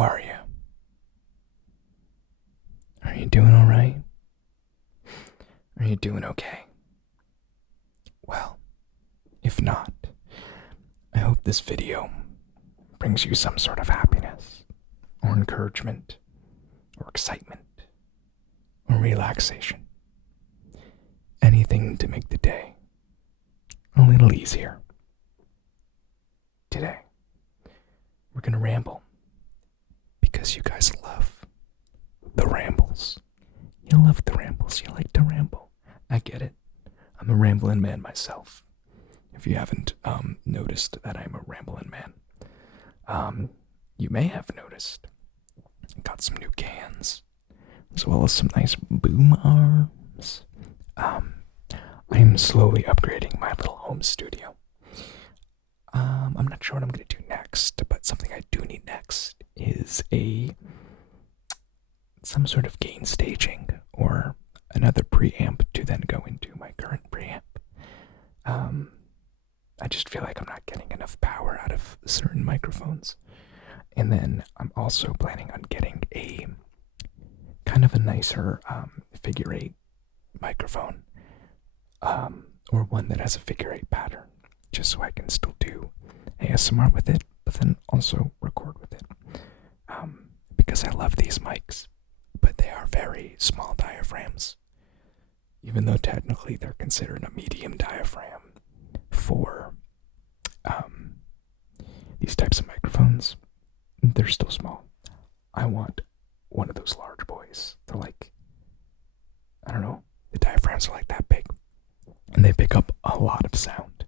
are you? Are you doing alright? Are you doing okay? Well, if not, I hope this video brings you some sort of happiness, or encouragement, or excitement, or relaxation. Anything to make the day a little easier. Today, we're gonna ramble because you guys love the rambles. You love the rambles. You like to ramble. I get it. I'm a rambling man myself. If you haven't noticed that I'm a rambling man, you may have noticed. I got some new cans, as well as some nice boom arms. I am slowly upgrading my little home studio. I'm not sure what I'm going to do next, but something I do need next is some sort of gain staging or another preamp to then go into my current preamp. I just feel like I'm not getting enough power out of certain microphones. And then I'm also planning on getting a kind of a nicer figure eight microphone, or one that has a figure eight pattern, just so I can still do ASMR with it, but then also record with it. Because I love these mics, but they are very small diaphragms, even though technically they're considered a medium diaphragm for these types of microphones. They're still small. I want one of those large boys. They're like, I don't know, the diaphragms are like that big, and they pick up a lot of sound.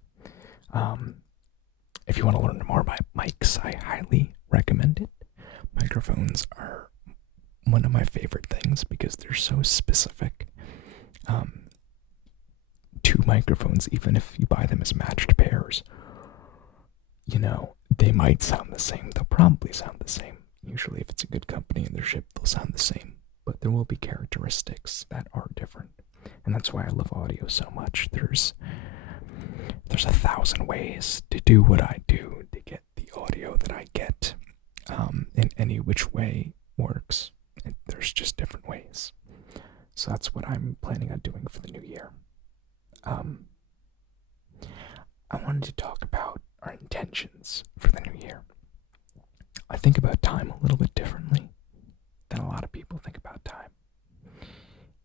If you want to learn more about mics, I highly recommend it. Microphones are one of my favorite things because they're so specific. Two microphones, even if you buy them as matched pairs, they might sound the same. They'll probably sound the same. Usually if it's a good company and they're shipped, they'll sound the same. But there will be characteristics that are different. And that's why I love audio so much. There's 1,000 ways to do what I do to get the audio that I get, in any which way works. And there's just different ways. So that's what I'm planning on doing for the new year. I wanted to talk about our intentions for the new year. I think about time a little bit differently than a lot of people think about time.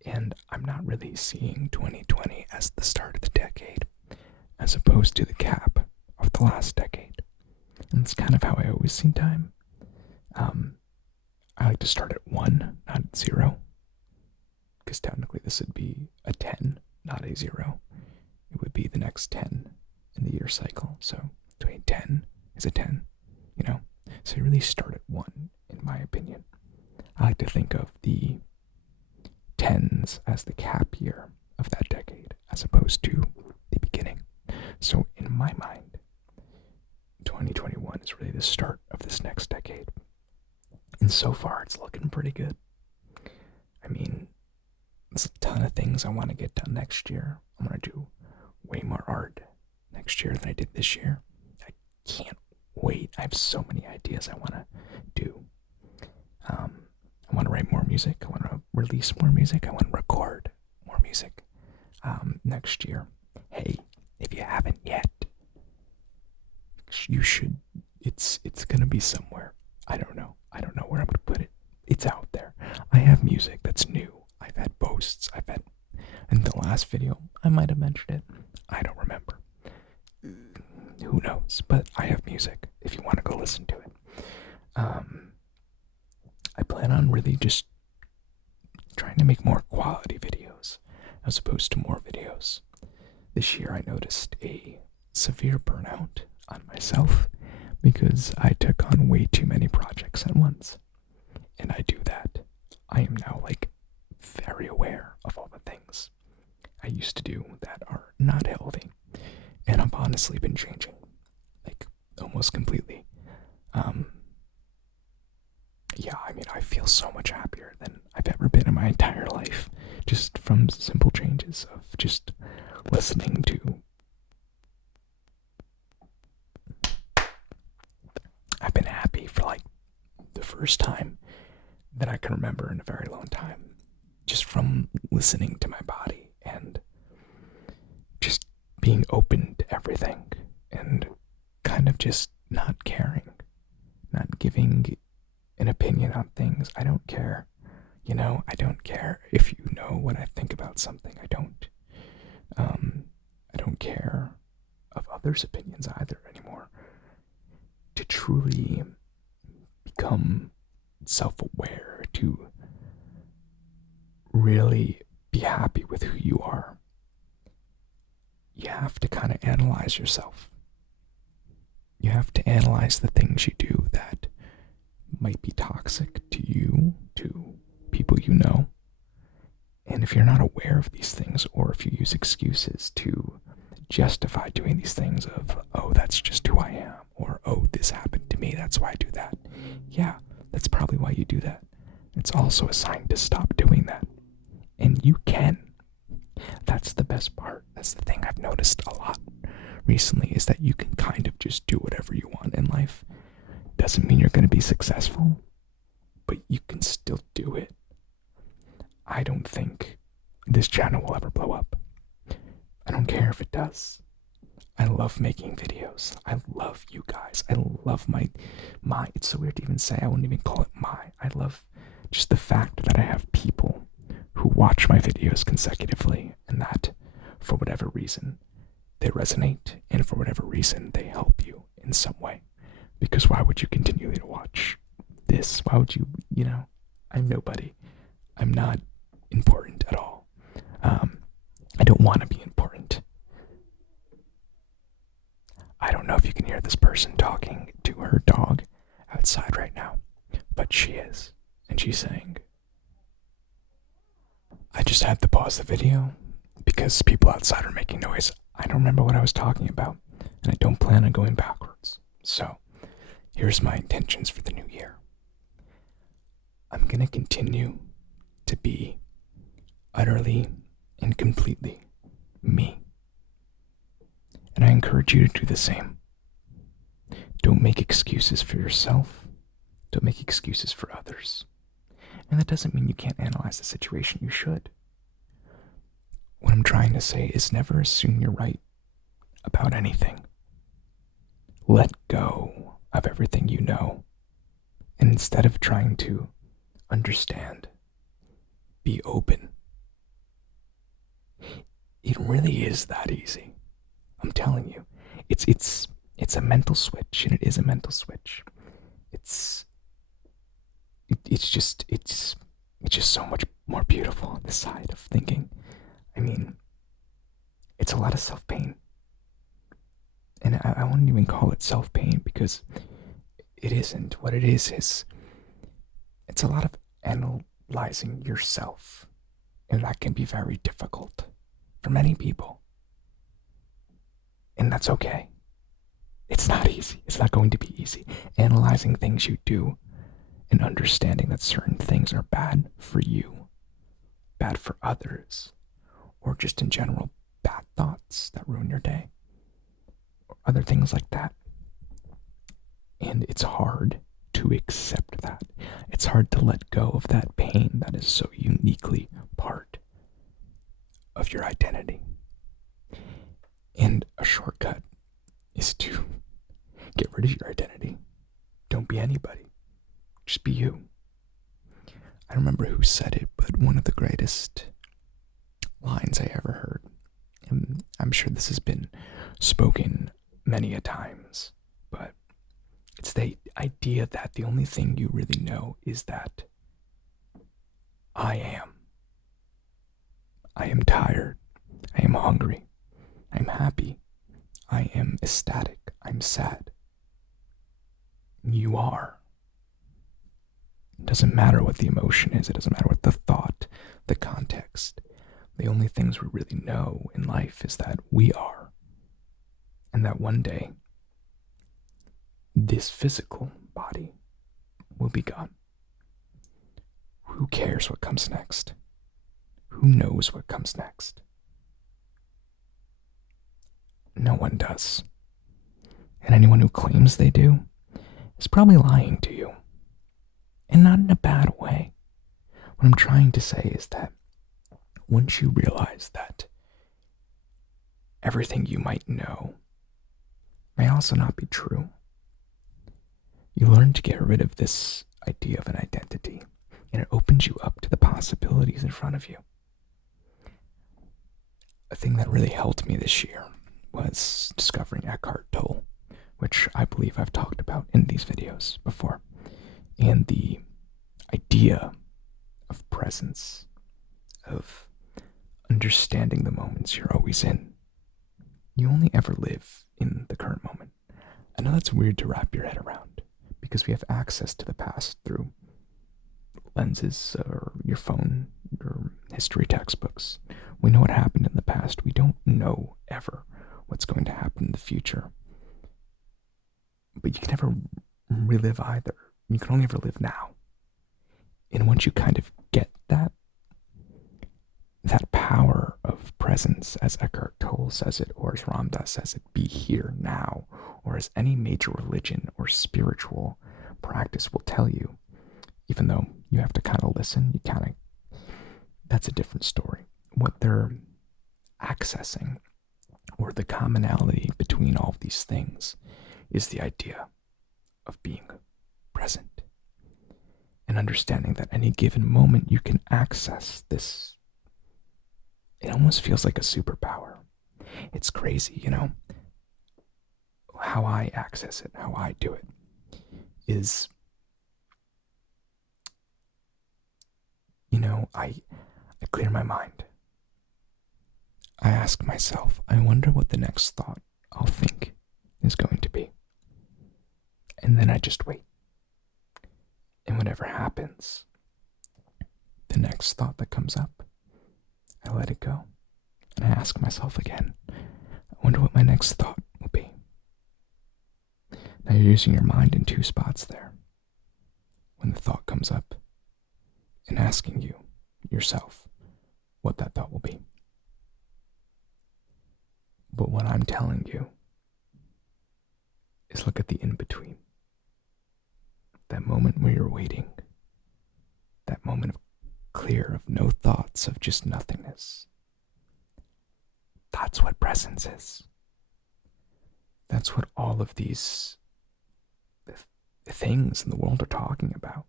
And I'm not really seeing 2020 as the start of the decade, as opposed to the cap of the last decade. And it's kind of how I always see time. I like to start at 1, not at 0. Because technically this would be a 10, not a 0. It would be the next 10 in the year cycle. So 2010 is a 10, So you really start at 1, in my opinion. I like to think of the 10s as the cap year of that decade, as opposed to the beginning. So in my mind, 2021 is really the start of this next decade. And so far, it's looking pretty good. I mean, there's a ton of things I want to get done next year. I'm going to do way more art next year than I did this year. I can't wait. I have so many ideas I want to do. I want to write more music. I want to release more music. I want to record more music next year. Hey, if you haven't yet, you should. It's going to be somewhere. I don't know where I'm going to put it. It's out there. I have music that's new. I've had posts. In the last video, I might have mentioned it. I don't remember. Who knows? But I have music if you want to go listen to it. I plan on really just trying to make more quality videos as opposed to more videos. This year I noticed a severe burnout on myself because I took on way too many projects at once. And I do that. I am now very aware of all the things I used to do that are not healthy. And I've honestly been changing, almost completely. I feel so much happier than I've ever been in my entire life, just from simple changes of just listening to. I've been happy for the first time that I can remember in a very long time, just from listening to my body and just being open to everything and kind of just not caring, not giving an opinion on things. I don't care. I don't care if you know what I think about something. I don't. I don't care of others' opinions either anymore. To truly become self-aware, to really be happy with who you are, you have to kind of analyze yourself. You have to analyze the things you do that might be toxic to you, to people you know. And if you're not aware of these things, or if you use excuses to justify doing these things of, oh, that's just who I am, or, oh, this happened to me, that's why I do that. Yeah, that's probably why you do that. It's also a sign to stop doing that. And you can. That's the best part. That's the thing I've noticed a lot recently, is that you can kind of just do whatever you want in life. Doesn't mean you're going to be successful, but you can still do it. I don't think this channel will ever blow up. I don't care if it does. I love making videos. I love you guys. I love my, it's so weird to even say. I wouldn't even call it I love just the fact that I have people who watch my videos consecutively, and that for whatever reason they resonate, and for whatever reason they help you in some way. Because why would you continually watch this? Why would you, I'm nobody. I'm not important at all. I don't want to be important. I don't know if you can hear this person talking to her dog outside right now, but she is. And she's saying, I just had to pause the video because people outside are making noise. I don't remember what I was talking about, and I don't plan on going backwards. So, here's my intentions for the new year. I'm going to continue to be utterly and completely me. And I encourage you to do the same. Don't make excuses for yourself. Don't make excuses for others. And that doesn't mean you can't analyze the situation. You should. What I'm trying to say is never assume you're right about anything. Let go of everything you know. And instead of trying to understand, be open. It really is that easy. I'm telling you. It's a mental switch, and it is a mental switch. It's just so much more beautiful on the side of thinking. I mean, it's a lot of self-pain. And I wouldn't even call it self-pain, because it isn't. What it is it's a lot of analyzing yourself. And that can be very difficult for many people. And that's okay. It's not easy. It's not going to be easy. Analyzing things you do and understanding that certain things are bad for you, bad for others, or just in general, bad thoughts that ruin your day, or other things like that. And it's hard to accept that. It's hard to let go of that pain that is so uniquely part of your identity. And a shortcut is to get rid of your identity. Don't be anybody. Just be you. I don't remember who said it, but one of the greatest lines I ever heard, and I'm sure this has been spoken many a times, but it's the idea that the only thing you really know is that I am. I am tired. I am hungry. I'm happy. I am ecstatic. I'm sad. You are. It doesn't matter what the emotion is. It doesn't matter what the thought, the context. The only things we really know in life is that we are. And that one day, this physical body will be gone. Who cares what comes next? Who knows what comes next? No one does. And anyone who claims they do is probably lying to you. and not in a bad way. What I'm trying to say is that once you realize that everything you might know may also not be true, you learn to get rid of this idea of an identity, and it opens you up to the possibilities in front of you. A thing that really helped me this year was discovering Eckhart Tolle, which I believe I've talked about in these videos before, and the idea of presence, of understanding the moments you're always in. You only ever live in the current moment. I know that's weird to wrap your head around, because we have access to the past through lenses or your phone, your history textbooks. We know what happened in the past. We don't know ever what's going to happen in the future. But you can never relive either. You can only ever live now. And once you kind of get that power of presence, as Eckhart Tolle says it, or as Ramble says it, be here now, or as any major religion or spiritual practice will tell you, even though you have to kind of listen, that's a different story. What they're accessing, or the commonality between all of these things, is the idea of being present and understanding that any given moment you can access this. It almost feels like a superpower. It's crazy, How I access it, how I do it, is, I clear my mind. I ask myself, I wonder what the next thought I'll think is going to be. And then I just wait. And whatever happens, the next thought that comes up, I let it go. And I ask myself again, I wonder what my next thought will be. Now you're using your mind in two spots there. When the thought comes up, and asking yourself, what that thought will be. But what I'm telling you is look at the in-between. That moment where you're waiting. That moment of clear, of no thoughts, of just nothingness. That's what presence is. That's what all of these things in the world are talking about.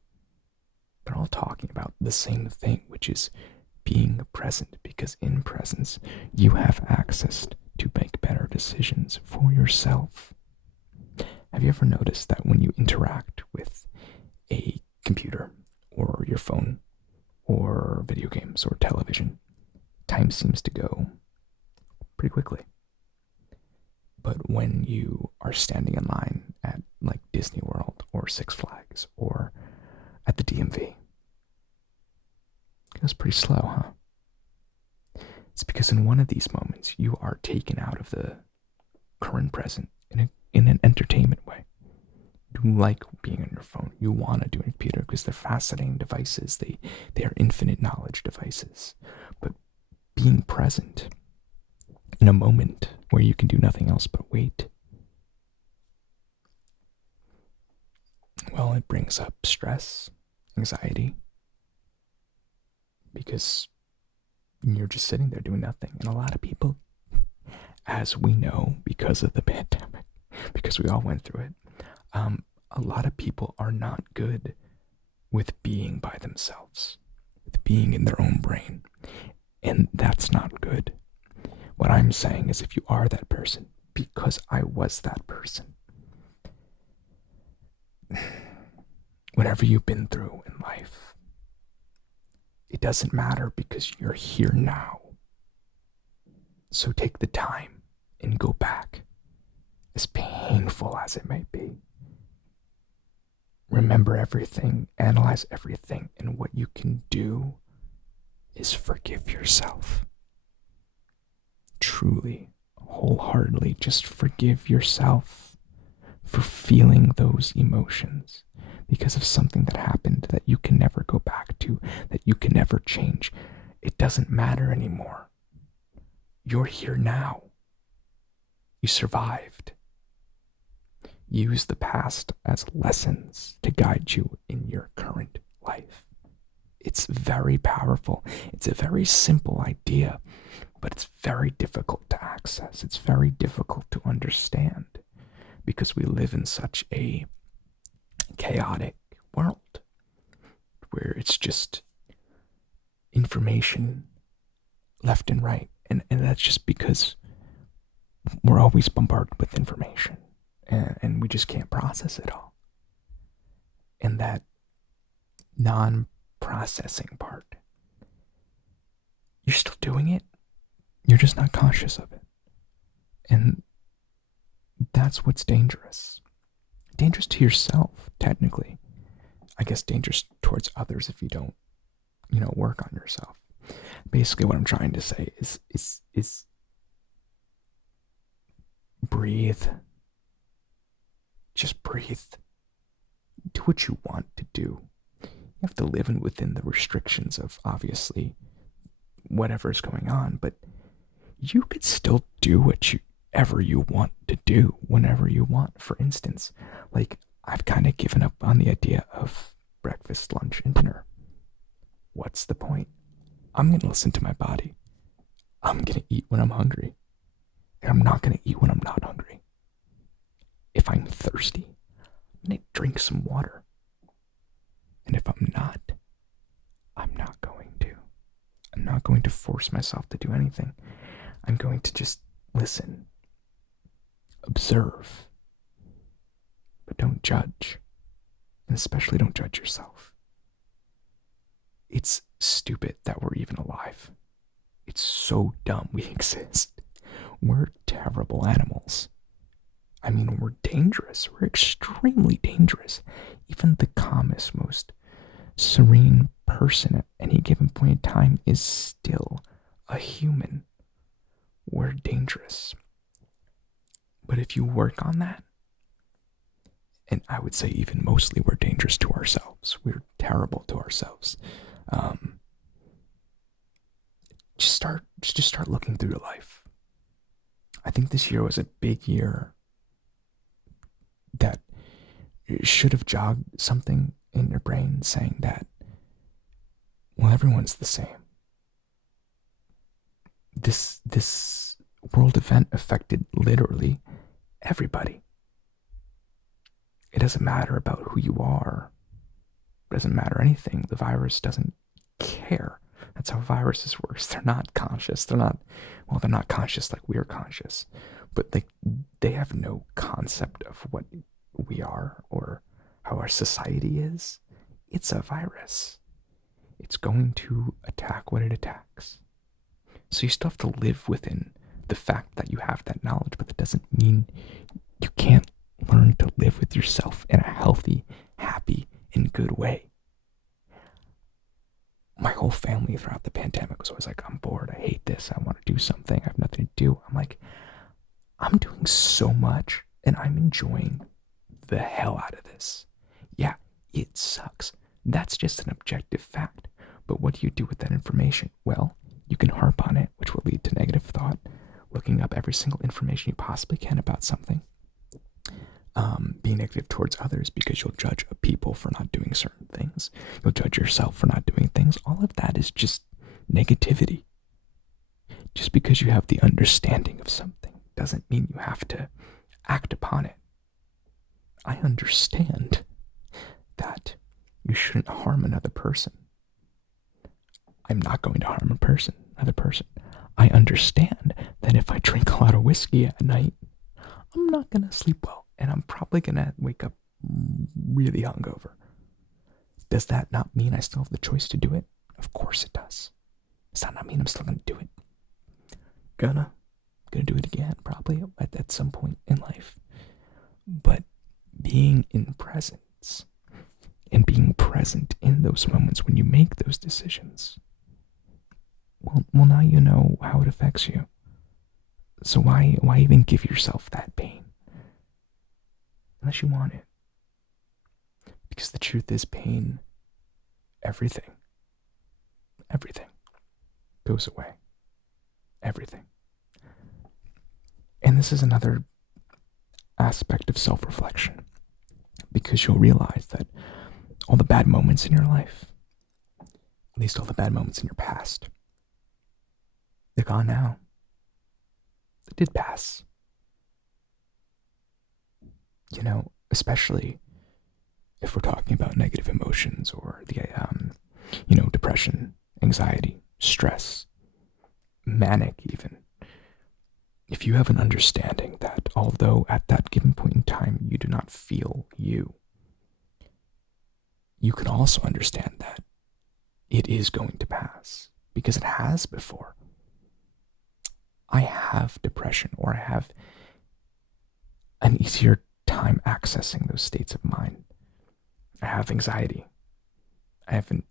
They're all talking about the same thing, which is being present, because in presence, you have access to make better decisions for yourself. Have you ever noticed that when you interact with a computer or your phone or video games or television, time seems to go pretty quickly? But when you are standing in line at like Disney World or Six Flags or at the DMV, it goes pretty slow, huh? It's because in one of these moments, you are taken out of the current present in an entertainment way. You like being on your phone. You want to do a computer because they're fascinating devices. They are infinite knowledge devices. But being present in a moment where you can do nothing else but wait, well, it brings up stress, anxiety, because you're just sitting there doing nothing. And a lot of people, as we know, because of the pandemic, because we all went through it, a lot of people are not good with being by themselves, with being in their own brain. And that's not good. What I'm saying is, if you are that person, because I was that person, whatever you've been through in life, it doesn't matter because you're here now. So take the time and go back, as painful as it may be. Remember everything, analyze everything, and what you can do is forgive yourself. Truly, wholeheartedly, just forgive yourself for feeling those emotions because of something that happened that you can never go back to, that you can never change. It doesn't matter anymore. You're here now. You survived. Use the past as lessons to guide you in your current life. It's very powerful. It's a very simple idea, but it's very difficult to access. It's very difficult to understand because we live in such a chaotic world where it's just information left and right. And that's just because we're always bombarded with information and we just can't process it all. And that non-processing part, you're still doing it, you're just not conscious of it. And that's what's dangerous. Dangerous to yourself, technically. I guess dangerous towards others if you don't, work on yourself. Basically what I'm trying to say is breathe. Just breathe. Do what you want to do. You have to live within the restrictions of, obviously, whatever's going on, but you could still do whatever you want to do whenever you want. For instance, like, I've kind of given up on the idea of breakfast, lunch, and dinner. What's the point? I'm going to listen to my body. I'm going to eat when I'm hungry. And I'm not going to eat when I'm not hungry. If I'm thirsty, I'm going to drink some water. And if I'm not going to. I'm not going to force myself to do anything. I'm going to just listen, observe, but don't judge. And especially don't judge yourself. It's stupid that we're even alive. It's so dumb we exist. We're terrible animals. I mean, we're dangerous. We're extremely dangerous. Even the calmest, most serene person at any given point in time is still a human. We're dangerous. But if you work on that, and I would say even mostly we're dangerous to ourselves. We're terrible to ourselves. Just start looking through your life. I think this year was a big year that should have jogged something in your brain saying that, well, everyone's the same. This world event affected literally everybody. It doesn't matter about who you are. It doesn't matter anything. The virus doesn't care. That's how viruses work. They're not conscious. They're not conscious like we're conscious. But they have no concept of what we are or how our society is. It's a virus. It's going to attack what it attacks. So you still have to live within the fact that you have that knowledge, but that doesn't mean you can't learn to live with yourself in a healthy, happy, and good way. My whole family throughout the pandemic was always like, I'm bored, I hate this, I want to do something, I have nothing to do. I'm like, I'm doing so much and I'm enjoying the hell out of this. Yeah, it sucks. That's just an objective fact. But what do you do with that information? Well, you can harp on it, which will lead to negative thought, looking up every single information you possibly can about something. Being negative towards others because you'll judge people for not doing certain things. You'll judge yourself for not doing things. All of that is just negativity. Just because you have the understanding of something doesn't mean you have to act upon it. I understand that you shouldn't harm another person. I'm not going to harm another person. I understand that if I drink a lot of whiskey at night, I'm not going to sleep well. And I'm probably going to wake up really hungover. Does that not mean I still have the choice to do it? Of course it does. Does that not mean I'm still going to do it? Gonna do it again, probably at some point in life. But being in presence and being present in those moments when you make those decisions, well, now you know how it affects you. So why even give yourself that pain? Unless you want it. Because the truth is, pain, everything goes away. Everything. And this is another aspect of self-reflection. Because you'll realize that all the bad moments in your life, at least all the bad moments in your past, they're gone now. They did pass. You know, especially if we're talking about negative emotions or the, depression, anxiety, stress, manic even. If you have an understanding that although at that given point in time you do not feel you can also understand that it is going to pass because it has before. I have depression, or I have an easier time accessing those states of mind. I have anxiety. I have an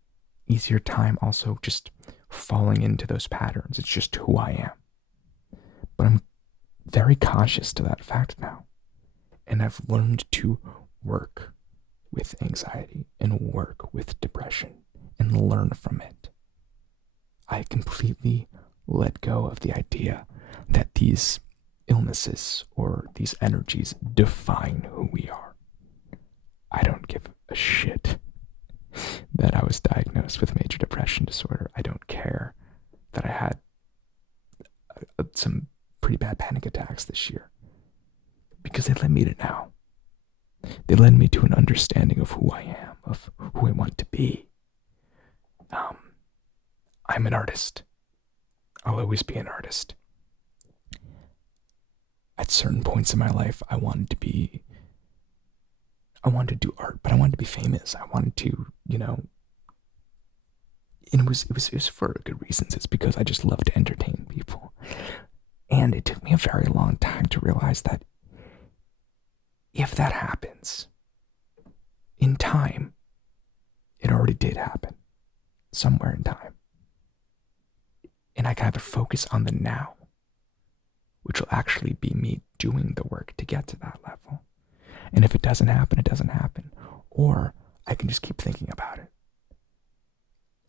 easier time also just falling into those patterns. It's just who I am. But I'm very conscious to that fact now. And I've learned to work with anxiety and work with depression and learn from it. I completely let go of the idea that these illnesses or these energies define who we are. I don't give a shit that I was diagnosed with major depression disorder. I don't care that I had some pretty bad panic attacks this year, because they led me to now. They led me to an understanding of who I am, of who I want to be. I'm an artist. I'll always be an artist. At certain points in my life, I wanted to do art, but I wanted to be famous. I wanted to, and it was for good reasons. It's because I just love to entertain people. And it took me a very long time to realize that if that happens in time, it already did happen somewhere in time. And I can either focus on the now, which will actually be me doing the work to get to that level. And if it doesn't happen, it doesn't happen. Or I can just keep thinking about it.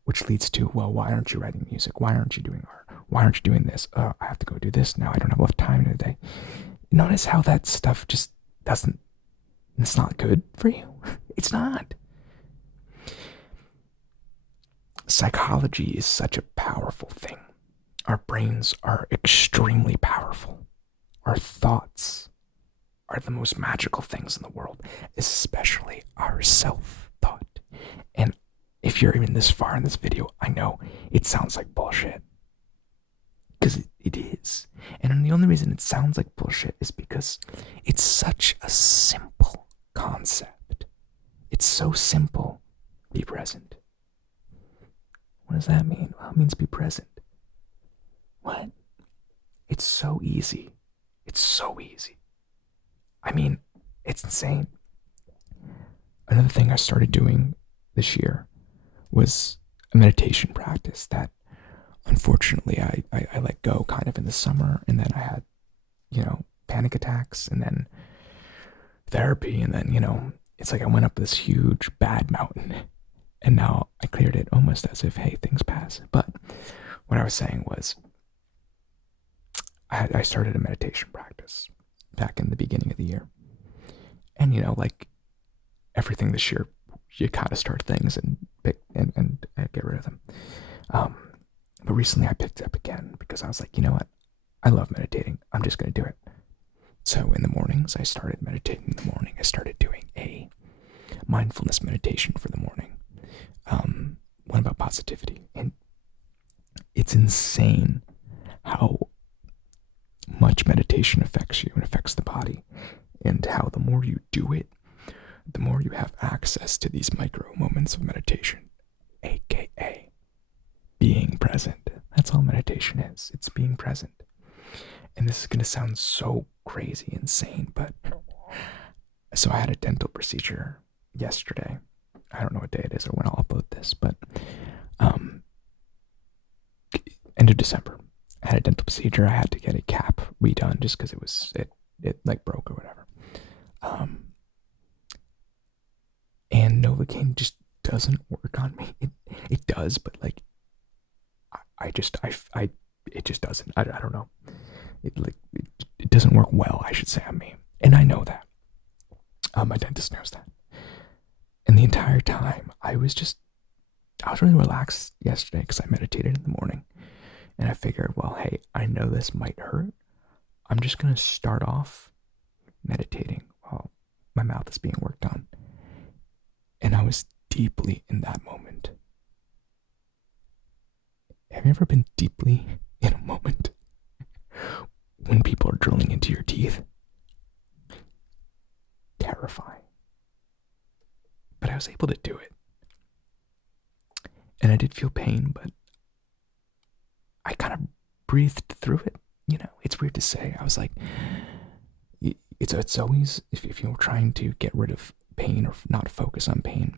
Which leads to, well, why aren't you writing music? Why aren't you doing art? Why aren't you doing this? I have to go do this now. I don't have enough time today. Notice how that stuff just doesn't, it's not good for you. It's not. Psychology is such a powerful thing. Our brains are extremely powerful. Our thoughts are the most magical things in the world, especially our self-thought. And if you're even this far in this video, I know it sounds like bullshit. Because it is. And the only reason it sounds like bullshit is because it's such a simple concept. It's so simple. Be present. What does that mean? Well, it means be present. What? It's so easy. It's so easy. I mean, it's insane. Another thing I started doing this year was a meditation practice that unfortunately I let go kind of in the summer, and then I had, panic attacks, and then therapy, and then, it's like I went up this huge bad mountain, and now I cleared it almost as if, hey, things pass. But what I was saying was I started a meditation practice back in the beginning of the year. And, like everything this year, you kind of start things and pick and get rid of them. But recently I picked it up again because I was like, you know what? I love meditating. I'm just going to do it. So in the mornings, I started meditating in the morning. I started doing a mindfulness meditation for the morning. One about positivity. And it's insane how much meditation affects you and affects the body, and how the more you do it, the more you have access to these micro moments of meditation, aka being present. That's all meditation is. It's being present. And this is going to sound so crazy insane, but so I had a dental procedure yesterday. I don't know what day it is or when I'll upload this, but end of December. I had a dental procedure. I had to get a cap redone just because it like broke or whatever. And Novocaine just doesn't work on me. It does, but like it just doesn't. I don't know. It doesn't work well, I should say, on me, and I know that. My dentist knows that. And entire time, I was really relaxed yesterday because I meditated in the morning. And I figured, well, hey, I know this might hurt. I'm just going to start off meditating while my mouth is being worked on. And I was deeply in that moment. Have you ever been deeply in a moment when people are drilling into your teeth? Terrifying. But I was able to do it. And I did feel pain, but I kind of breathed through it. You know, it's weird to say. I was like, it's always, if you're trying to get rid of pain or not focus on pain,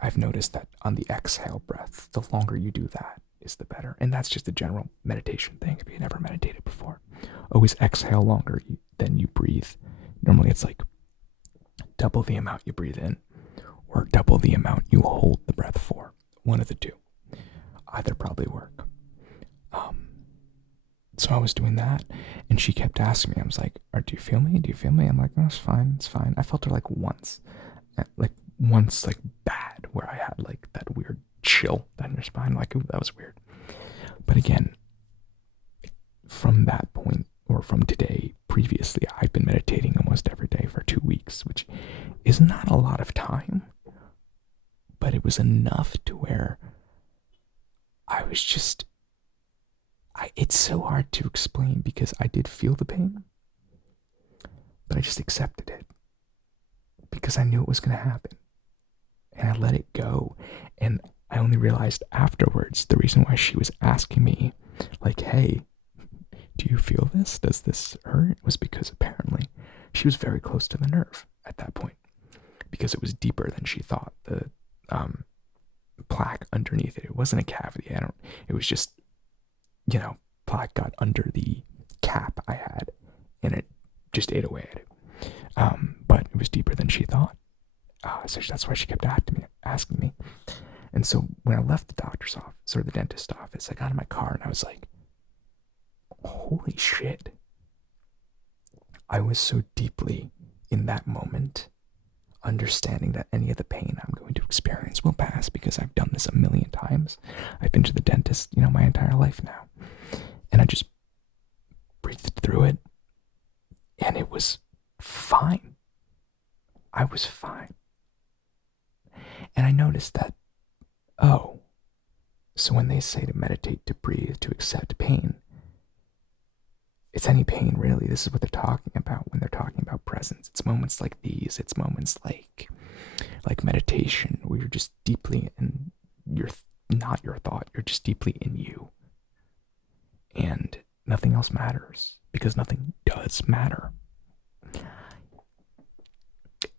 I've noticed that on the exhale breath, the longer you do that is the better. And that's just a general meditation thing if you never meditated before. Always exhale longer than you breathe. Normally it's like double the amount you breathe in or double the amount you hold the breath for. One of the two. Either probably work. So I was doing that, and she kept asking me, I was like, do you feel me? Do you feel me? I'm like, no, it's fine, it's fine. I felt her like once bad, where I had like that weird chill down your spine, like, ooh, that was weird. But again, from that point, or from today, previously, I've been meditating almost every day for 2 weeks, which is not a lot of time, but it was enough to where I was just, it's so hard to explain because I did feel the pain, but I just accepted it because I knew it was going to happen. And I let it go. And I only realized afterwards the reason why she was asking me, like, hey, do you feel this? Does this hurt? Was because apparently she was very close to the nerve at that point because it was deeper than she thought. The plaque underneath it. It wasn't a cavity. It was just, plaque got under the cap I had and it just ate away at it. But it was deeper than she thought. So that's why she kept asking me. And so when I left the doctor's office or the dentist's office, I got in my car and I was like, holy shit. I was so deeply in that moment, understanding that any of the pain I'm going to experience will pass because I've done this a million times. I've been to the dentist, my entire life now. And I just breathed through it and it was fine. I was fine. And I noticed that, so when they say to meditate, to breathe, to accept pain, it's any pain really. This is what they're talking about when they're talking about presence. It's moments like these. It's moments like meditation where you're just deeply in not your thought. You're just deeply in you. And nothing else matters because nothing does matter.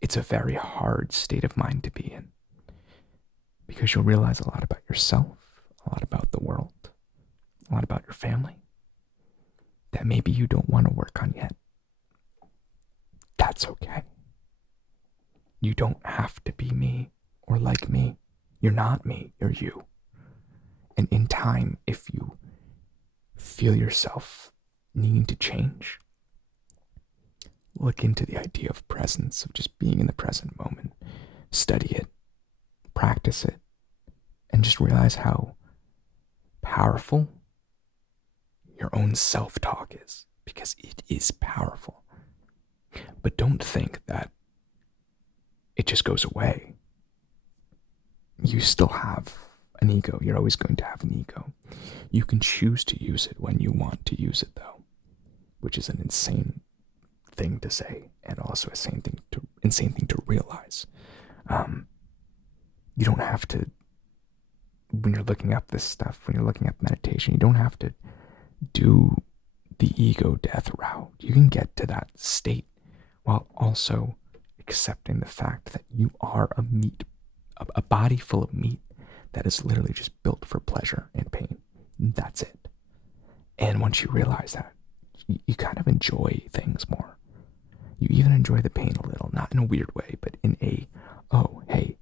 It's a very hard state of mind to be in because you'll realize a lot about yourself, a lot about the world, a lot about your family that maybe you don't want to work on yet. That's okay. You don't have to be me or like me. You're not me, you're you. And in time, if you feel yourself needing to change, look into the idea of presence, of just being in the present moment. Study it, practice it, and just realize how powerful your own self-talk is, because it is powerful. But don't think that it just goes away. You still have an ego. You're always going to have an ego. You can choose to use it when you want to use it, though, which is an insane thing to say, and also insane thing to realize. You don't have to, when you're looking up this stuff, when you're looking up meditation, you don't have to do the ego death route. You can get to that state while also accepting the fact that you are a body full of meat that is literally just built for pleasure and pain. That's it. And once you realize that, you kind of enjoy things more. You even enjoy the pain a little, not in a weird way, but in a, oh, hey,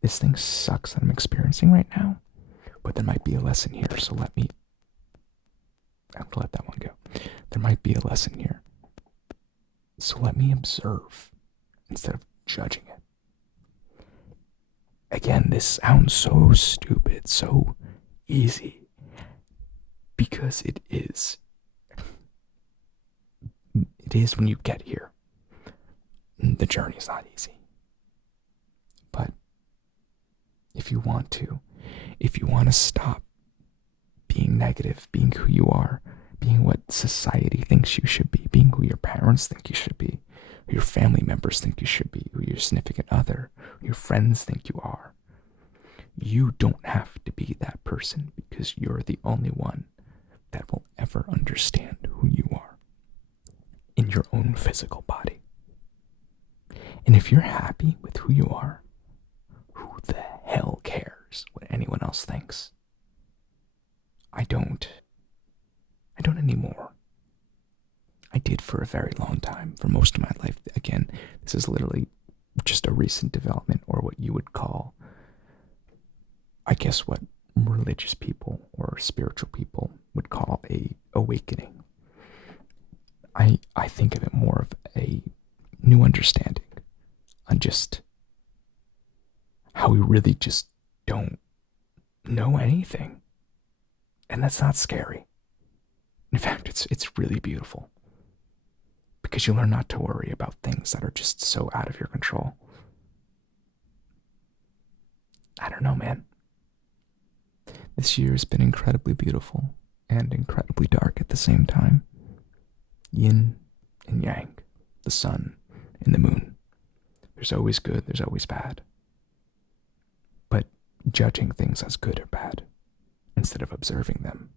this thing sucks that I'm experiencing right now, but there might be a lesson here, so I'm going to let that one go. There might be a lesson here, so let me observe instead of judging it. Again, this sounds so stupid, so easy, because it is. It is when you get here. The journey's not easy. But if you want to stop being negative, being who you are, being what society thinks you should be, being who your parents think you should be, who your family members think you should be, who your significant other, who your friends think you are, you don't have to be that person, because you're the only one that will ever understand who you are in your own physical body. And if you're happy with who you are, who the hell cares what anyone else thinks? I don't anymore. I did for a very long time, for most of my life. Again, this is literally just a recent development, or what you would call, I guess, what religious people or spiritual people would call a awakening. I think of it more of a new understanding on just how we really just don't know anything. And that's not scary. In fact, it's really beautiful, because you learn not to worry about things that are just so out of your control. I don't know, man. This year has been incredibly beautiful and incredibly dark at the same time. Yin and yang, the sun and the moon. There's always good, there's always bad. But judging things as good or bad, instead of observing them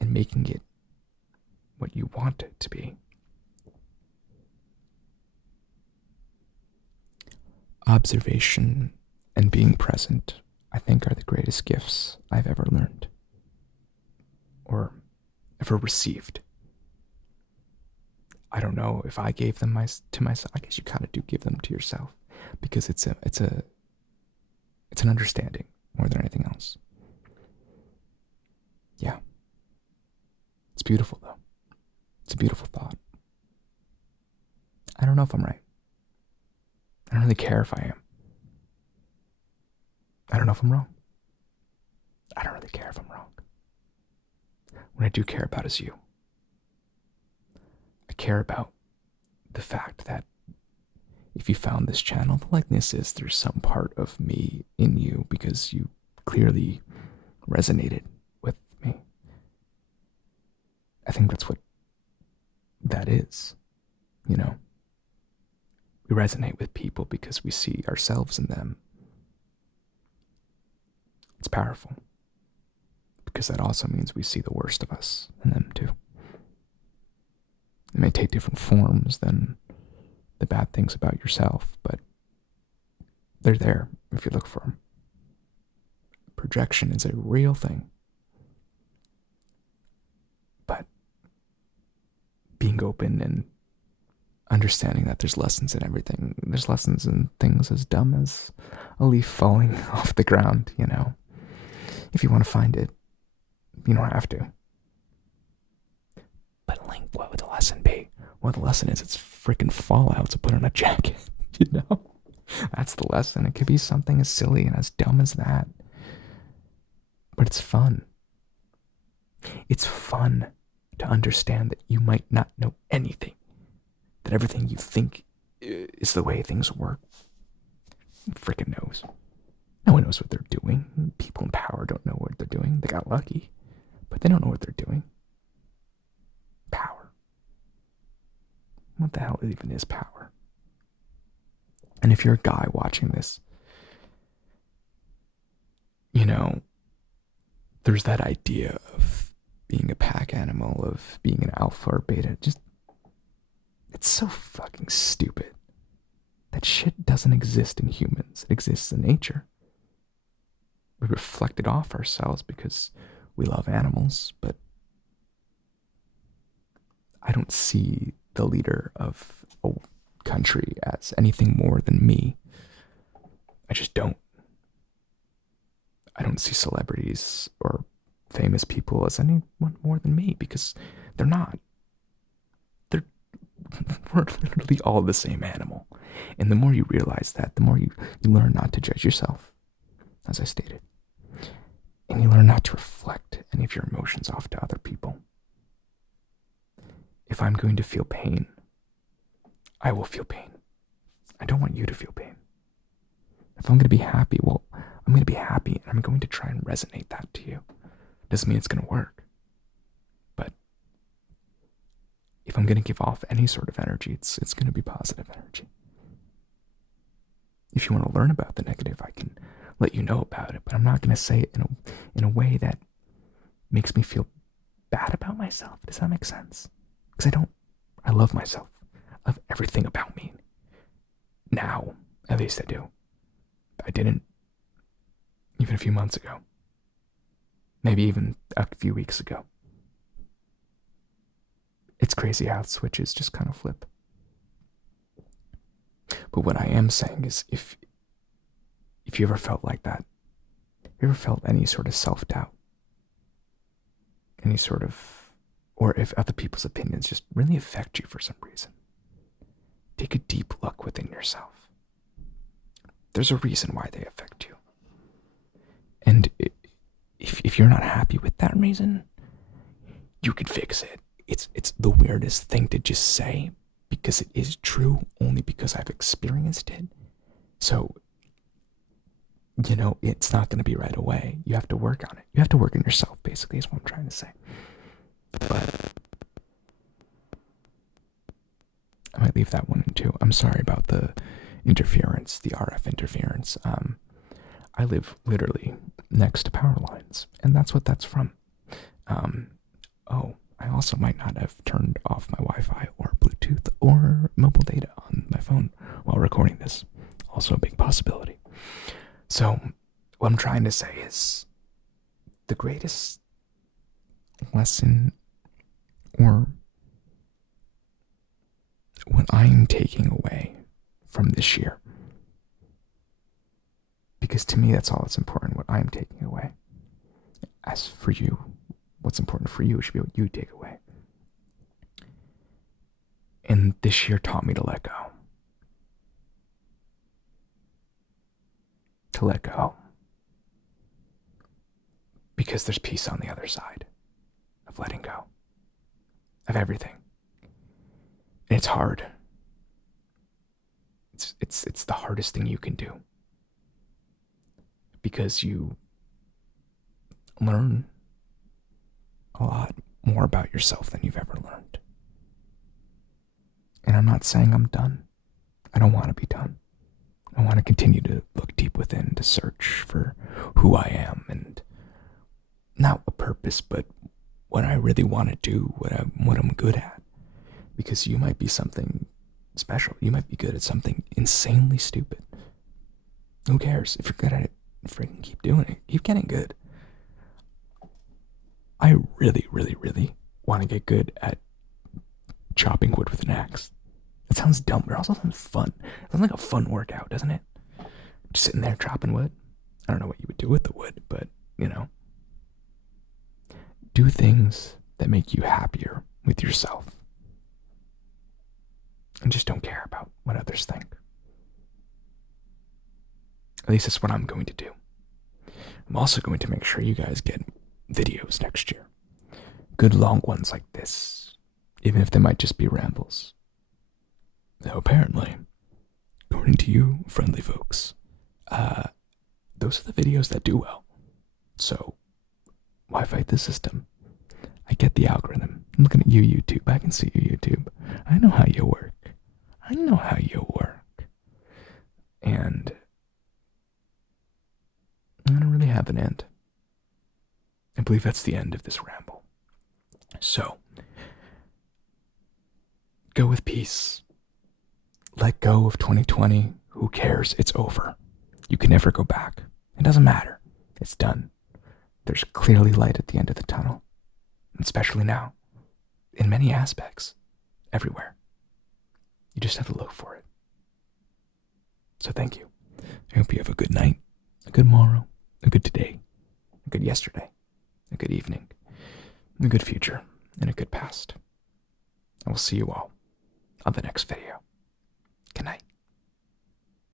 and making it what you want it to be. Observation and being present, I think, are the greatest gifts I've ever learned or ever received. I don't know if I gave them to myself. I guess you kind of do give them to yourself, because it's an understanding more than anything else. Yeah. It's beautiful, though. It's a beautiful thought. I don't know if I'm right. I don't really care if I am. I don't know if I'm wrong. I don't really care if I'm wrong. What I do care about is you. I care about the fact that if you found this channel, the likeness is there's some part of me in you, because you clearly resonated with me. I think that's what that is, you know? We resonate with people because we see ourselves in them. It's powerful, because that also means we see the worst of us in them too. It may take different forms than the bad things about yourself, but they're there if you look for them. Projection is a real thing. But being open and understanding that there's lessons in everything. There's lessons in things as dumb as a leaf falling off the ground, you know. If you want to find it, you don't have to. But Link, what would the lesson be? Well, the lesson is it's freaking fallout, so put on a jacket, you know? That's the lesson. It could be something as silly and as dumb as that. But it's fun. It's fun to understand that you might not know anything. That everything you think is the way things work. Who freaking knows? No one knows what they're doing. People in power don't know what they're doing. They got lucky, but they don't know what they're doing. Power. What the hell even is power? And if you're a guy watching this, you know, there's that idea of being a pack animal, of being an alpha or beta. Just, it's so fucking stupid. That shit doesn't exist in humans. It exists in nature. We reflect it off ourselves because we love animals, but I don't see the leader of a country as anything more than me. I just don't. I don't see celebrities or famous people as anyone more than me, because they're not. We're literally all the same animal. And the more you realize that, the more you learn not to judge yourself, as I stated. And you learn not to reflect any of your emotions off to other people. If I'm going to feel pain, I will feel pain. I don't want you to feel pain. If I'm going to be happy, well, I'm going to be happy, and I'm going to try and resonate that to you. Doesn't mean it's going to work. But if I'm going to give off any sort of energy, it's going to be positive energy. If you want to learn about the negative, I can let you know about it, but I'm not going to say it in a way that makes me feel bad about myself. Does that make sense? Because I love myself. I love everything about me. Now, at least I do. I didn't even a few months ago. Maybe even a few weeks ago. It's crazy how switches just kind of flip. But what I am saying is, if you ever felt like that, if you ever felt any sort of self-doubt, any sort of, or if other people's opinions just really affect you for some reason, take a deep look within yourself. There's a reason why they affect you. And if you're not happy with that reason, you can fix it. It's the weirdest thing to just say, because it is true only because I've experienced it. So, it's not going to be right away. You have to work on it. You have to work on yourself, basically, is what I'm trying to say. But I might leave that one in too. I'm sorry about the interference, the RF interference. I live literally next to power lines, and that's what that's from. I also might not have turned off my Wi-Fi or Bluetooth or mobile data on my phone while recording this. Also a big possibility. So, what I'm trying to say is, the greatest lesson, or what I'm taking away from this year, because to me that's all that's important, what I'm taking away. As for you, what's important for you should be what you take away. And this year taught me to let go. To let go. Because there's peace on the other side of letting go. Of everything. And it's hard. It's the hardest thing you can do. Because you learn a lot more about yourself than you've ever learned. And I'm not saying I'm done. I don't want to be done. I want to continue to look deep within, to search for who I am, and not a purpose, but what I really want to do, what I'm good at. Because you might be something special. You might be good at something insanely stupid. Who cares? If you're good at it, freaking keep doing it. Keep getting good. I really, really, really want to get good at chopping wood with an axe. It sounds dumb, but it also sounds fun. It sounds like a fun workout, doesn't it? Just sitting there chopping wood. I don't know what you would do with the wood, but, do things that make you happier with yourself. And just don't care about what others think. At least that's what I'm going to do. I'm also going to make sure you guys get videos next year. Good long ones like this, even if they might just be rambles. Now apparently, according to you friendly folks, those are the videos that do well. So, why fight the system? I get the algorithm. I'm looking at you, YouTube. I can see you, YouTube. I know how you work. And I don't really have an end. I believe that's the end of this ramble. So, go with peace. Let go of 2020. Who cares? It's over. You can never go back. It doesn't matter. It's done. There's clearly light at the end of the tunnel. Especially now. In many aspects. Everywhere. You just have to look for it. So thank you. I hope you have a good night, a good morrow, a good today, a good yesterday, a good evening, a good future, and a good past. I will see you all on the next video. Good night.